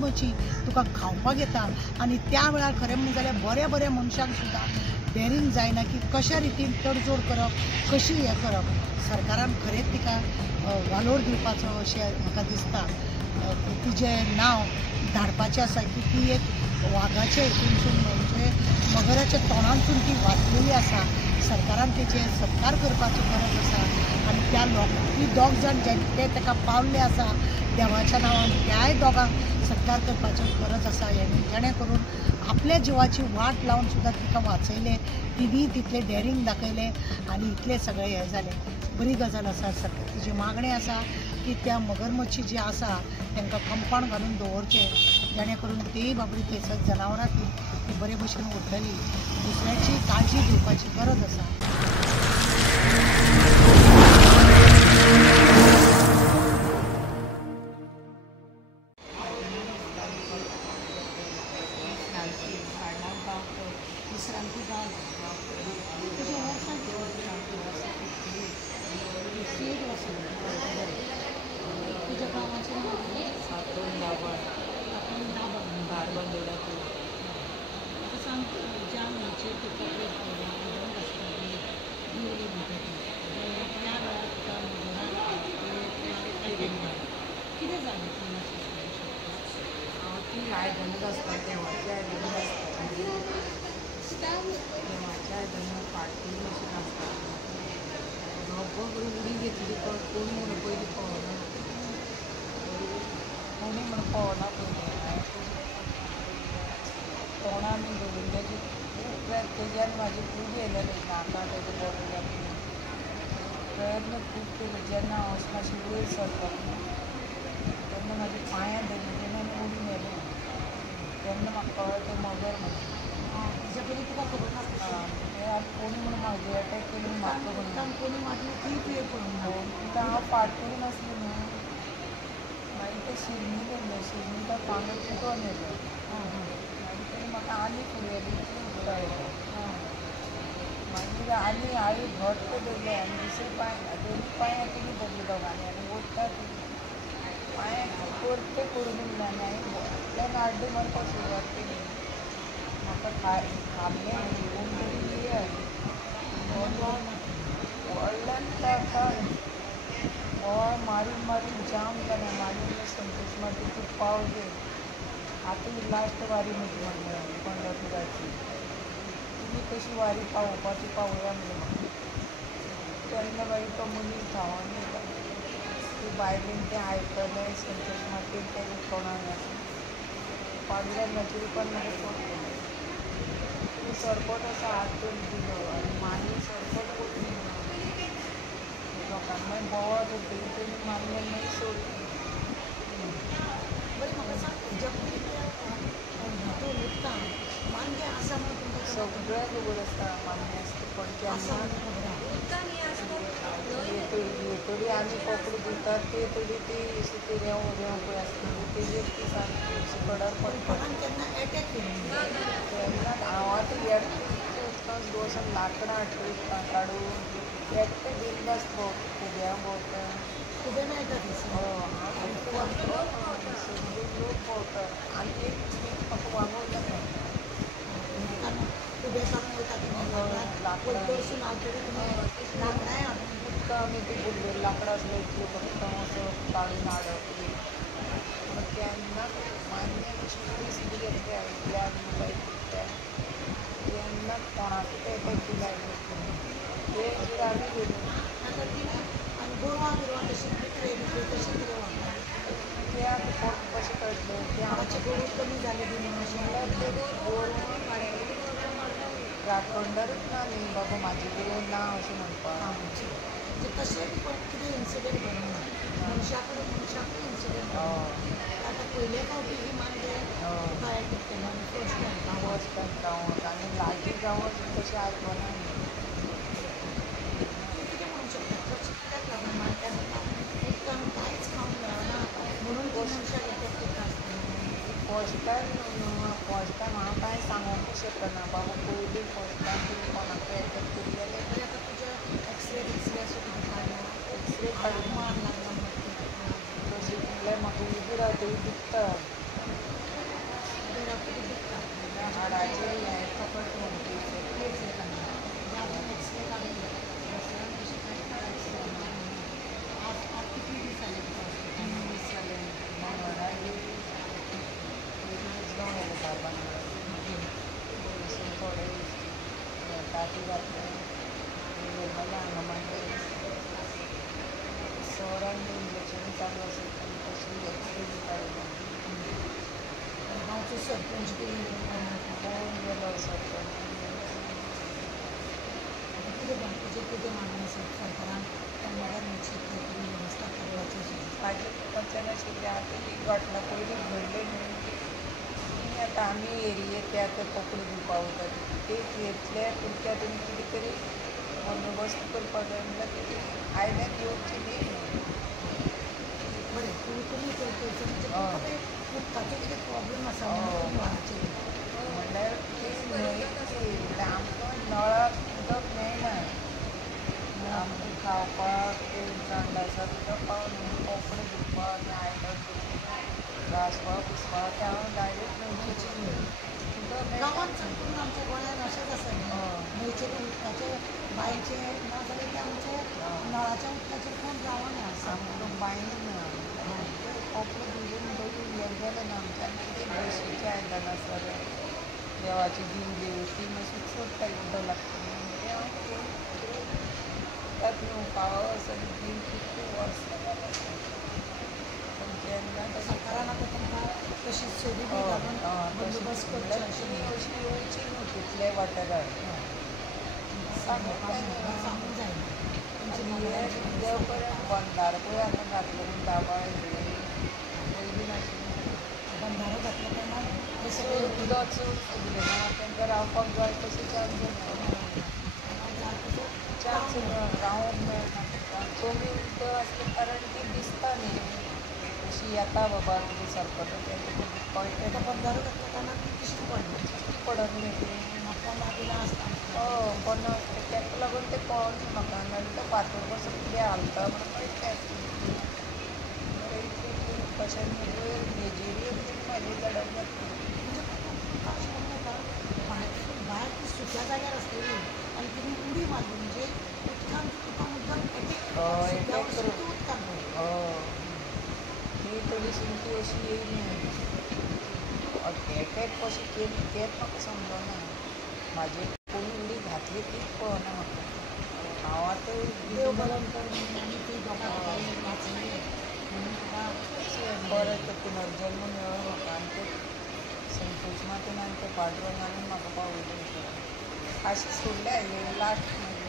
मगरमच्छी तुका खावपाक येता आनी त्या वेळार खरें म्हणून जाल्यार बऱ्या बऱ्या मनशांक सुद्दां डेरींग जायना की कशा रितीन तडजोड करप कशी हें करप सरकारान खरेंच तिका वालोर दिवपाचो अशें म्हाका दिसता तिजें नांव धाडपाचें आसा की ती एक वाघाच्या हितूनसून म्हणजे मगराच्या तोंडांतसून ती वाचलेली आसा सरकारान तेचे सत्कार करपाचो गरज आसा आनी त्या ती दोग जाण जे ताका पावल्ले आसा देवाच्या नांवान त्याय दोगांक सत्कार करपाचो गरज आसा जेणे करून आपल्या जिवाची वाट लावन सुद्दां तिका वाचयले तिणी तितले डेरींग दाखयले आनी इतले सगळे हे जाले बरी गजाल आसा सरकार तिची मागणी आसा की त्या मगरमच्छी जी आसा तांकां कंपाउंड घालून दवरचे जेणे करून तेय बाबडी थंयसर जनावरां ती बरे भशेन उरतली दुसऱ्याची काळजी घेवपाची गरज आसा आयदनां आसता तेव्हाची आयदनां आसता तेव्हाची आयदनां फाटली अशी आसता बघ उडी घेतली पण कोणी म्हणून पयलीं पळोवना कोणी म्हणून पळोवना पयलीं तोंडान दवरलेली खूब वेळ तेज्यान म्हाजी खूब येयलेली नाका तेजे बरोबर प्रयत्न खूब केले जेन्ना हांव अशें मातशें वयर सरतालें तेन्ना म्हाज्या पांयां धरलें तेन्ना उडी मेलें तेन्ना म्हाका कळ्ळें तें मगर म्हणून तेज्या पयलीं तुका खबर नासता कोणी म्हणून म्हाजे अटॅक केली म्हाका म्हणून कोणी मारली ती तुवें पळोवंक ना हांव फाट करी नासली न्हू मागीर ते शिरणी गेल्ले शिरणी तो पांगो चिकोन येयलो मागीर तेणी म्हाका आनी फुडें येयली मागीर आनी आई घट्ट धरले आनी दुसरे दोन पांयां तिणी धरली दोगांनी आनी ओडटा ती पांयां परते करून दिले आनी हांवें आड्डे मारपाक सुरवात केली म्हाका खाल्लें कोण तरी व्हडल्यान ताका बोवाळ मारून मारून जाम जालें मागीर संतोश मागीर तूं पाव घे आतां ही लास्ट वारी म्हजी म्हणलें पंढरपुराची तुमी कशी वारी पावोवपाची पावोवया म्हणलें म्हाका तेन्ना मागीर तो मनीस धांवून येता ती बायलेन तें आयकलें संतोश मागीर तेजे तोंडान पांढऱ्या पण म्हाका सोडलें ती सरपट असो हात करून दिलो आनी मागीर सरपट करून लोकांनी मागीर बोवाळ करतली तेणी मारलें मागीर सोडली बरें म्हाका सांग हेज्या पयलीं हातूंत उरता मानगें आसा म्हणून तुमकां सगळें खबर आसता मान्य आसता पण तरी आमी कोंकणी दितात ते तरी ती अशी ती रेंव पळय आसता तेजेर ती सारकी कडर पडटा केन्ना एटॅक केली तेन्ना हांव आतां एकटें वचपाक दोन लांकडां काडून एकटें बिंदास खुब्या भोंवता खुबे मेळटा सगळे लोक भोंवता आनी एक म्हाका वांगोवता खुबे काम वयता पयसून हांव लांकडाय हाडून आमी ती बुड्डेर लांकडां आसले इतले फक्त असो काडून हाडप तेन्ना मान्य अशी परिस्थिती घेतली आयिल्ल्या तेन्ना कोणाक ते एटॅक केले ते खातीर आमी गेली आनी गोरवां बिरवां तशी विकले तशी कितें ते आतां कोण कशें कळटलें ते आमचे गोरवां कमी जाले बी म्हणून म्हणल्यार ते गोरवां राखणदारूच ना न्ही बाबा म्हाजे कडेन ना अशें म्हणपाक म्हणजे तशें पण कितें इन्सिडंट घडूंक ना मनशा कडेन इन्सिडंट आतां पयले फावटी ही मानगे एटॅक केलो आनी फर्स्ट टायम गांवांत आनी लागीं गांवांत तशें आयकना कितें म्हणूंक शकता तशें कित्याक लागून मानग्या एक काम कांयच खावंक मेळना म्हणून ती मनशाक एटॅक करता फर्स्ट टायम हांव कांय सांगूंक शकना बाबा पयलीं फर्स्ट टायम तुमी कोणाकूय एटॅक केल्लेले आतां तुजे एक्सरे अशें कितें काडला एक्सरे काडून मार लागला तशें म्हणल्यार म्हाका उबी रावतली दुखता सरपंच होऊन गेलो सरपंच किती मागणी सरकारान त्या मगरमच्छी व्यवस्था करवाची माझ्या पप्पाच्या नशिबी आता ही घटना पहिली घडली म्हणून आता आम्ही एरियेत त्या पकडून दिवपावतात ते घेतल्या पुढच्या तुम्ही किती तरी बंदोबस्त करपाक जाय म्हणल्यार किती आयल्यात येवची न्ही बरें तुमी म्हणजे उदकाचो कितें प्रॉब्लेम आसा म्हणल्यार ती आमकां नळाक उदक मेळना आमकां खावपाक संडासाक उदक पावना कपडे धुवपाक आयदन घासपाक पुसपाक ते हांव डायरेक्ट न्हंयचेर उदक मेळटा गांवांत संपूर्ण आमच्या गोंयांत अशेंच आसा न्हंयचेर उदकाचे बांयचे ना जाल्यार ते आमचे नळाच्या उदकाचेर कोण रावना सामको बांयन कपडे धुवन धुवन हें गेलें ना आमच्यान कितें बशीचें आयदन आसा देवाची दिवली ती मातशी सोडटा उदक लागता तें हांव त्यात न्हू पावस आनी दिन कितले वर्सां पण जेन्ना सरकारान आतां तांकां तशी सोदी बी घालून बंदोबस्त करचे अशी येवची न्हू तितले वाठारार सांगूंक जायना देव पर्यंत बंदार पळय आतां घातलो म्हूण दाबाळ पयलीं नाशिल्लें बंधारो घातलो तेन्ना हे सगळें सगळें उदक चड फुगलें ना तांकां रावपाक जाय तशें चान्स रावंक मेळना कमी उदक आसले कारण ती दिसता न्ही अशी येता बाबा कितें सरपंच तें कळटा तो बंधारो घातलो तेन्ना ती तशीच पडली पडत न्ही ती म्हाका लागला आसता पण ताका लागून तें कळना म्हाका नाजाल्यार तो फातर कसो कितें हालता म्हणून कळटा कशें वयर मेजेरी म्हाजी चडप जातली भायर ती सुक्या जाग्यार आसलेली आनी तिणी उडी मारली म्हणजे उदकान तुका मुद्दम एटॅक करून उदकान ती थोडी सुंकी अशी येयली एटॅक कशी केली तेंच म्हाका समजना म्हाजी कोणी उडी घातली तीच कळना म्हाका हांव आतां देव बरें करून आनी ती दोगां वाचली म्हणून तुका परत पुनर्जन्म मेळ्ळो म्हाका आनी ते संतोश मातेन आनी ते पांडुरंगान म्हाका पावयलें अशें सोडलें हांवें लास्ट म्हाजी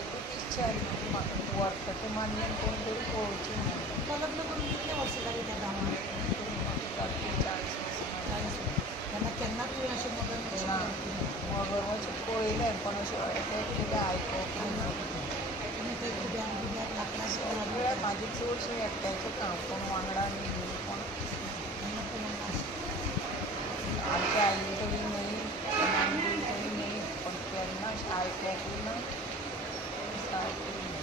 एकूच इच्छा आनी म्हणजे म्हाका वर्ताचें मान्य कोण तरी पळोवचें म्हणून लग्न करून कितले वर्सां जालीं त्या गांवांत 40 तेन्ना केन्ना तुवें अशें मगरमच्छ पळयलें पण अशें एटॅक केलें आयकोवंक ना तुमी थंय कित्याक बिद्याक लाकडां सगळ्या म्हाजी चडशें एकट्याचें काम कोण वांगडा न्ही कोण आमच्या आईन तरी न्ही नांगेल तरी न्ही पण केन्ना अशें आयकोवंकूय ना सारकें ना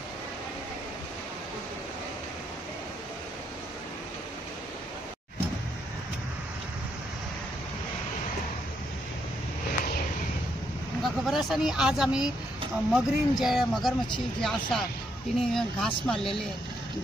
तुमकां खबर आसा न्ही आज आमी मगरीन जे मगरमच्छी जी आसा तिणी घास मारलेले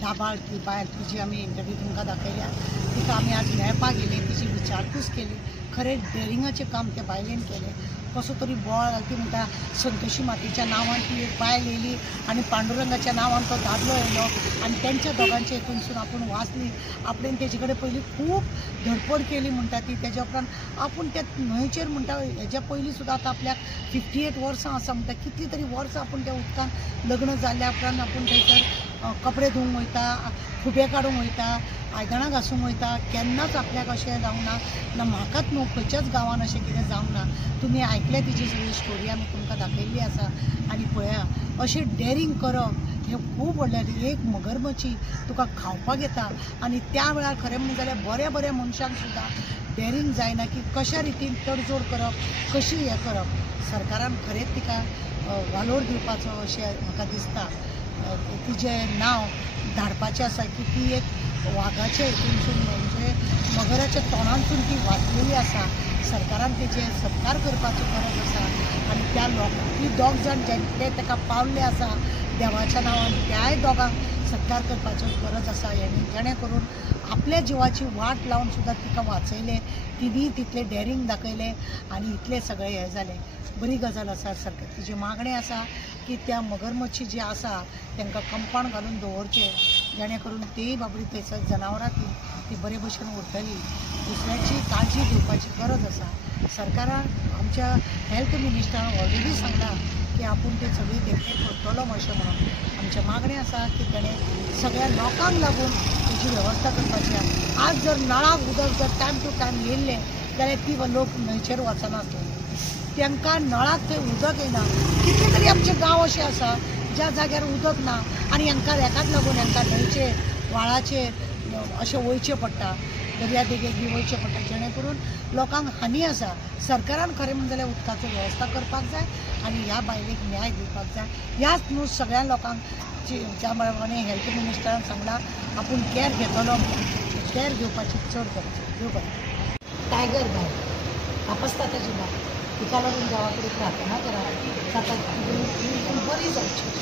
दाबाळ ती बायल तिजी आमी इंटरव्यू तुमकां दाखयल्या तिका आमी आज मेळपाक गेली तिची विचारपूस केली खरें डेरिंगाचें काम त्या बायलेन केलें कसो तरी बोळ ती म्हणटा संतोशी मातेच्या नांवान ती एक बायल येयली आनी पांडुरंगाच्या नांवान तो दादलो येयलो आनी तेंच्या दोगांचे हितूनसून आपूण वाचली आपणें तेजे कडेन पयलीं खूब धडपड केली म्हणटा ती तेज्या उपरांत आपूण त्या न्हंयचेर म्हणटा हेज्या पयलीं सुद्दां आतां आपल्याक 58 वर्सां आसा म्हणटा कितली तरी वर्सां आपूण त्या उदकान लग्न जाल्ल्या उपरांत आपूण थंयसर कपडे धुवंक वयता खुबे काडूंक वयता आयदनां घासूंक वयता केन्नाच आपल्याक अशें जावंक ना म्हाकाच न्हू खंयच्याच गांवांत अशें कितें जावंक ना तुमी आयकलें तिची सगळी स्टोरी आमी तुमकां दाखयल्ली आसा आनी पळया अशें डेरिंग करप हें खूब व्हडलें एक मगरमच्छी तुका खावपाक येता आनी त्या वेळार खरें म्हणून जाल्यार बऱ्या बऱ्या मनशांक सुद्दां डेरिंग जायना की कशा रितीन तडजोड करप कशी हें करप सरकारान खरेंच तिका वालोर दिवपाचो अशें म्हाका दिसता तिजें नांव धाडपाचें आसा की ती एक वाघाच्या हितूनसून म्हणजे मगराच्या तोंडांतसून ती वाचलेली आसा सरकारान तेचे सत्कार करपाची गरज आसा आनी त्या ती दोग जाण जे ताका पावल्ले आसा देवाच्या नांवान त्याय दोगांक सत्कार करपाची गरज आसा जेणे करून आपल्या जिवाची वाट लावन सुद्दां तिका वाचयलें तिणी तितलें डेरिंग दाखयलें आनी इतलें सगळें हें जालें बरी गजाल आसा सरकार तिची मागणी आसा की त्या मगरमच्छी जी आसा तांकां कंपाउंड घालून दवरचें जेणे करून तेय बाबडी थंयसर जनावरां ती बरे भशेन उरतली. दुसऱ्याची काळजी घेवपाची गरज आसा. सरकारान आमच्या हेल्थ मिनिस्टरान ऑलरेडी सांगला की आपूण ते सगळी देखरेख करतलो अशें म्हणून. आमचें मागणें आसा की तेणें सगळ्या लोकांक लागून तेची वेवस्था करपाची आसा. आज जर नळाक उदक जर टायम टू टायम येयल्लें जाल्यार ती लोक न्हंयचेर वचनासले. तांकां नळाक थंय उदक येना. कितले तरी आमचे गांव अशे आसा ज्या जाग्यार उदक ना आनी हेकाच लागून हांकां न्हंयचेर व्हाळाचेर अशें वयचें पडटा, दर्या देगेक बी वयचें पडटा. जेणे करून लोकांक हानी आसा. सरकारान खरें म्हणलें जाल्यार उदकाचो वेवस्था करपाक जाय आनी ह्या बायलेक न्याय दिवपाक जाय. ह्याच न्हू सगळ्या लोकांक ज्या प्रमाणे हेल्थ मिनिस्टरान सांगला आपूण कॅर घेतलो म्हणून कॅर घेवपाची चड गरज. देव बरें. टायगर बाय आपासता ताची बाय तिका लागून गांवा कडेन प्रार्थना करा जाता बरी जावची.